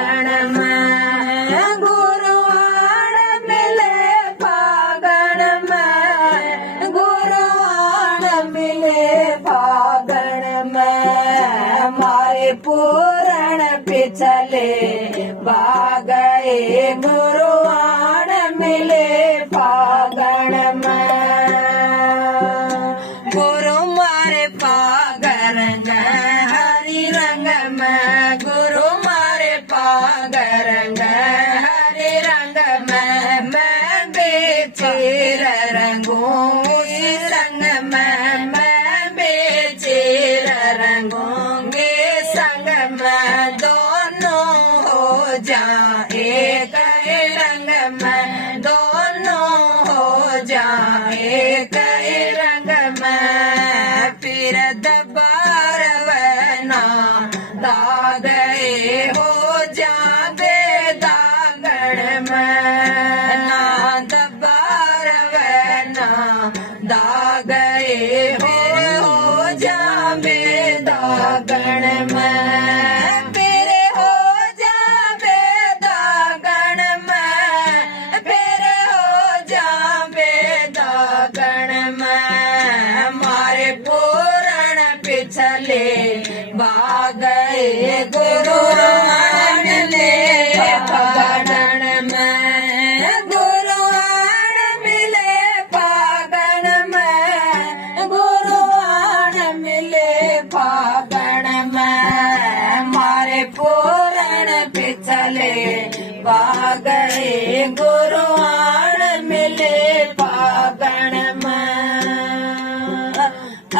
फागण में गुरुआण मिले फागण में गुरुआण मिले फागण में मारे पूरण पिछले बागए गुरुआण मिले फागण में गुरु मारे पागर हरि रंग में गुरु मारे पागर हरि रंग में मैं बेचेर रंगूंगी रंग में मैं बेचेर रंगूंगी संग में दोनों हो जाए कई रंग में दोनों हो जाए कई रंग में फिर दबार वना दागए हो जाबे दागण में ना दबार वना दागए हो जाबे दागण में फिर हो जाबे दागण में फिर हो जाबे दागण में मारे पूरण पिछले बागए गुरुआण मिले फागण में गुरुआण मिले फागण में गुरुआण मिले फागण में मारे पूरण पिछले बागए गुरुआण मिले फागण में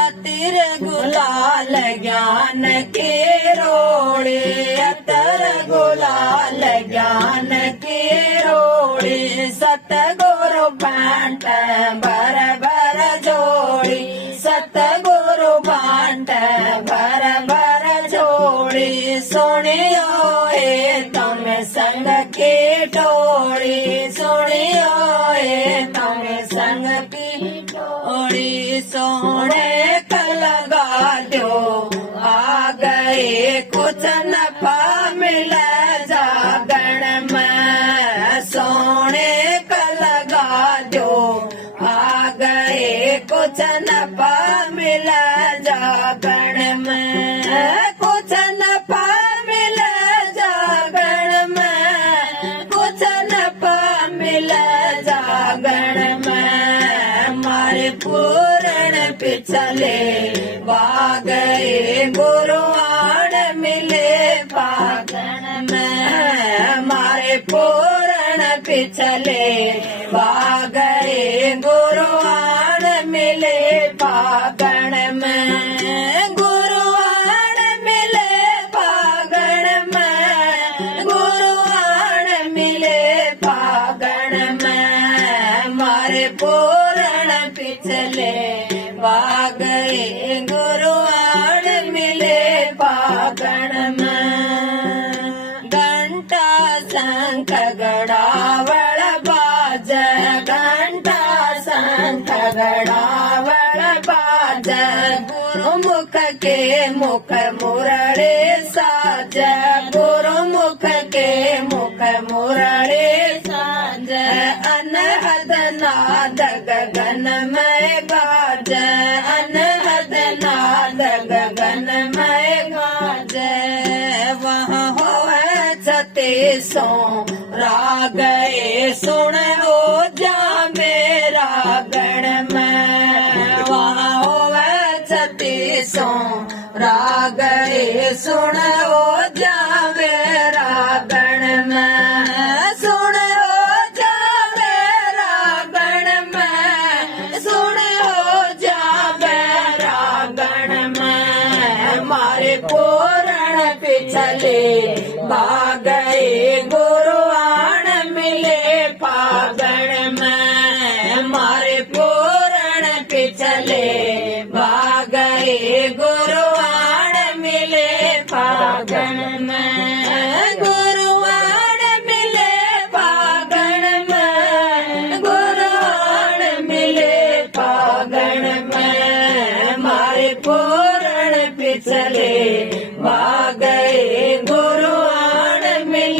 अतिर गुलाल ज्ञान के रोड़े अतर गुलाल ज्ञान के रोड़े सतगुरु बांट बर बर जोड़ी सतगुरु बांट बर बर जोड़ी सुनियो ए तुम संग के टोड़ी सुनियो ए तुम संग की टोड़ी सोने लगा दो आ गए कुछ न पा मिला जागण में सोने का लगा दो आ गए कुछ न पा मिला जागण में कुछ न पा मिला जागण में कुछ न पा मिला जागण में मारे पूरण पिछले बागए गुरुआण मिले फागण में मारे पूरण पिछले बागए गुरुआण मिले फागण में गुरुआण मिले फागण में गुरुआण मिले फागण में मारे पूरण पिछले बागए गुरुआण मिले फागण में घंटा शंख गड़ावळ बाज घंटा शंख गड़ावळ बाज गुरुमुख के मुख मुरड़े साज गुरुमुख के मुख मुरड़े साज अनहद नाद गगन में गाज अनहद नाद गगन में गाज वहाँ हो छते सो रागए सुन ओ जा मेरा गण में वहाँ हो छते सो रागए सुन ओ जा मेरा गण में सुन ओ जा मेरा गण में सुन हो जा मेरा गण में मारे पूरण पिछले बागए गुरुआण मिले फागण में मारे पूरण पिछले बागए गुरुआण मिले फागण में गुरुआण मिले फागण में गुरुआण मिले फागण में मारे पूरण पिछले बागए गुरुआण मिले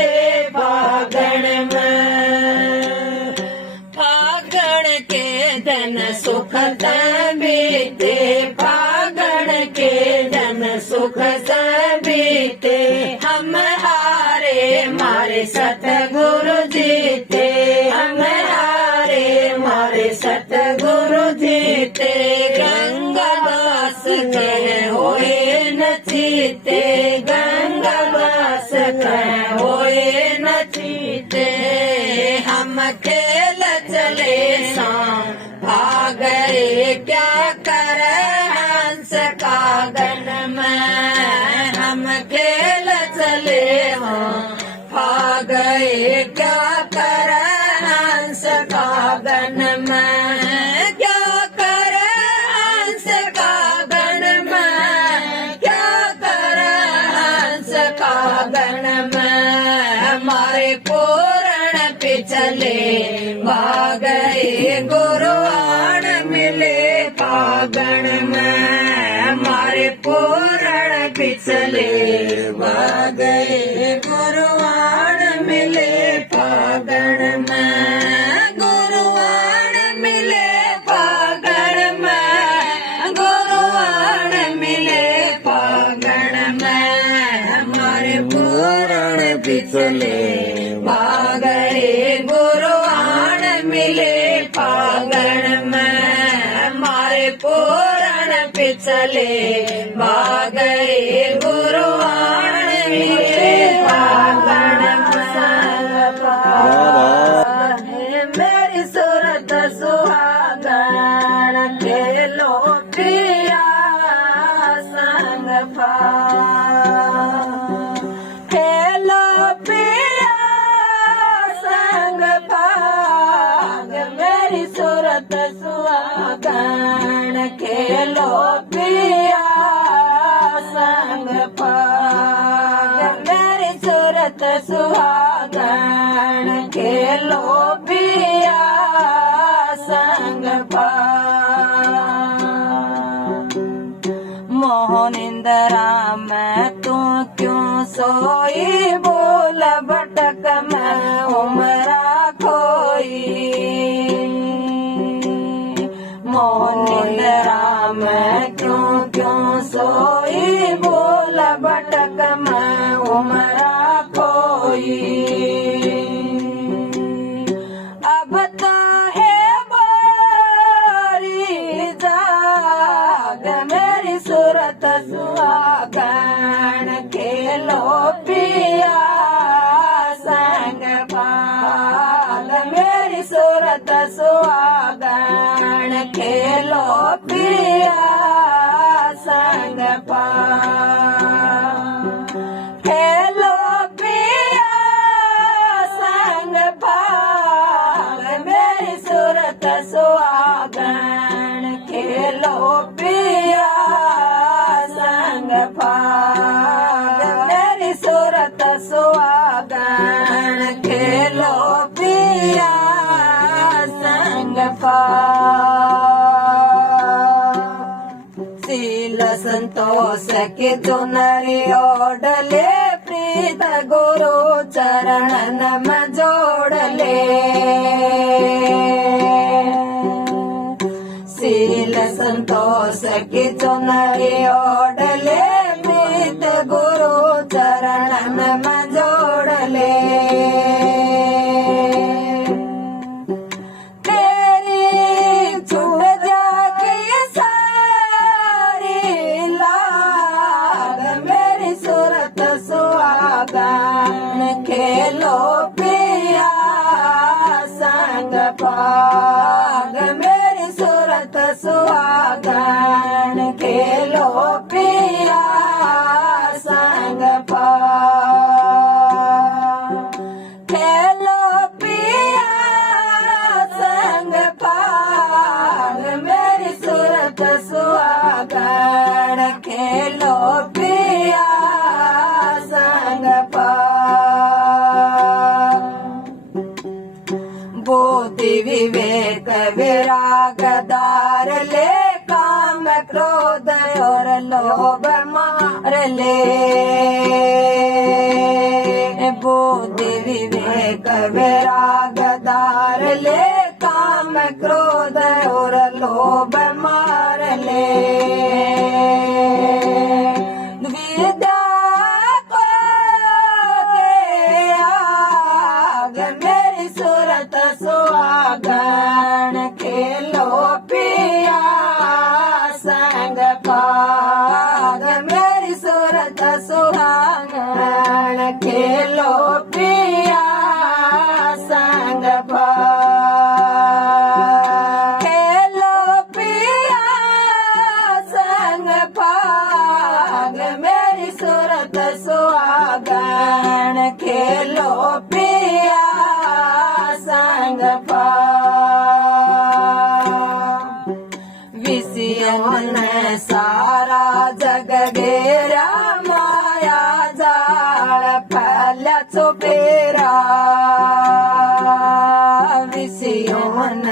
सुख से बीते फागण के जन सुख से बीते हम हारे मारे सतगुरु जी ते हम हारे मारे सतगुरु जी ते गंगावास के होए न चीते गंगावास के होए न चीते हम खेल चले शाम आ गए क्या कर हंस कागन में हम खेल चले आ गए क्या कर हंस कागन में क्या कर हंस कागन में क्या कर हंस कागन में हमारे पूर्ण पिछले गए गुरुआन मिले फागण में हमारे पूर्ण पिछले गए गुरुआन मिले फागण में गुरुआन मिले फागण में गुरुआन मिले फागण में हमारे पूर्ण पिछले गए गुरुआन मिले फागण में हमारे पूर्ण पिछले गए गुरुआन मिले फागण में मेरी सूरत सुहागण खेलो प्रिया संग खेलो प्रिया संग भाग मेरी सूरत सुहागण खेलो प्रिया संग भाग मेरी सूरत सुहागण खेलो प्रिया संग भाग मोहनिंदरा मैं तू क्यों सोई बोल भटक मैं उमरा खोई मोहनिंदरा मैं क्यों सोई बोल भटक मैं उमरा खोई अब तो है बारी जाग मेरी सूरत सुहागण खेलो पिया संग भाग मेरी सूरत सुहागण खेलो पिया संग भाग खेलो पिया संग भाग मेरी सूरत सुहागण खेलो पिया संग भाग मेरी सूरत सुहागण खेलो पिया संग भाग शील संतोष के चुनरी ओढ़ले प्रीत गुरु चरणन में जोड़ले शील संतोष की चुनरी ओढ़ले प्रीत गुरु चरणन में जोड़ले तेरी छूट जागी सारी लाग मेरी सूरत सुहागन खेलो पिया संग भाग मेरी सूरत सुहागन खेलो पिया संग भाग खेलो पिया संग भाग मेरी सूरत सुहागन खेलो पिया संग भाग बुद्धि विवेक विराग दार ले काम क्रोध और लोभ मार ले बुद्धि विवेक विराग दार ले काम क्रोध और खेलो बमार ले विद्या को दे आग मेरी सूरत सुहागन खेलो पिया संग पाग मेरी सूरत सुहागन खेलो पिया संग पाग खेलो पिया संग पाग मेरी सूरत सुहागन खेलो पिया संग पाग विषयन सारा जग घेरा माया जाळ फल्याचो पेरा विषयन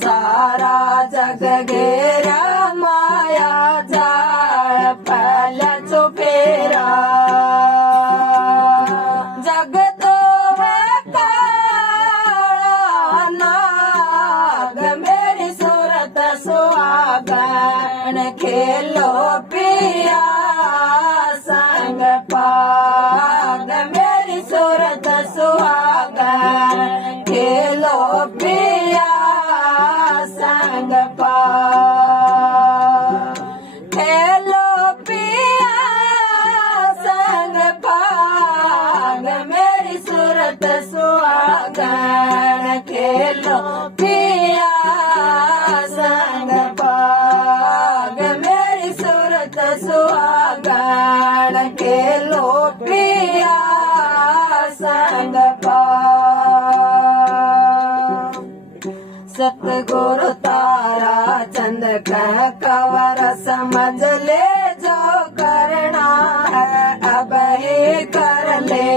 सारा जग घेरा माया जाळ फल्याचो पेरा जगतो काळा नाग मेरी सूरत सुहागन खेलो पिया संग पाग मेरी सूरत सुहागन खेलो पिया संग पाग खेलो पिया संग पाग मेरी सूरत सुहागन खेलो पिया संग पाग मेरी सूरत सुहागन खेलो पिया संग पाग सतगुरु तारा चंद कह कवर समझ ले जो करना है अब ही कर ले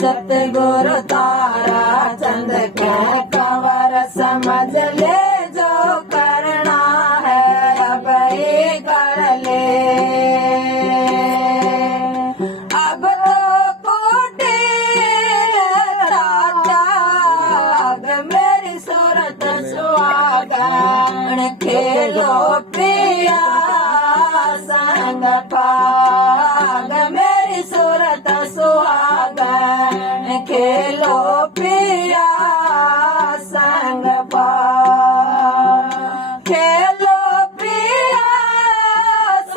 सतगुरु तारा चंद कह कवर समझ ले जो करना है अब ही कर ले अब तो कोटि त्याग मेरी सूरत सुहागन खेलो पिया संग पाग मेरी सूरत सुहागन खेलो पिया संग पाग खेलो पिया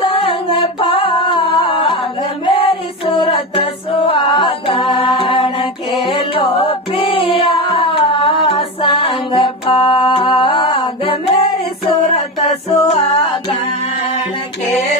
संग पाग मेरी सूरत सुहागन खेलो पिया संग पाग मेरी सूरत सुहागन खेलो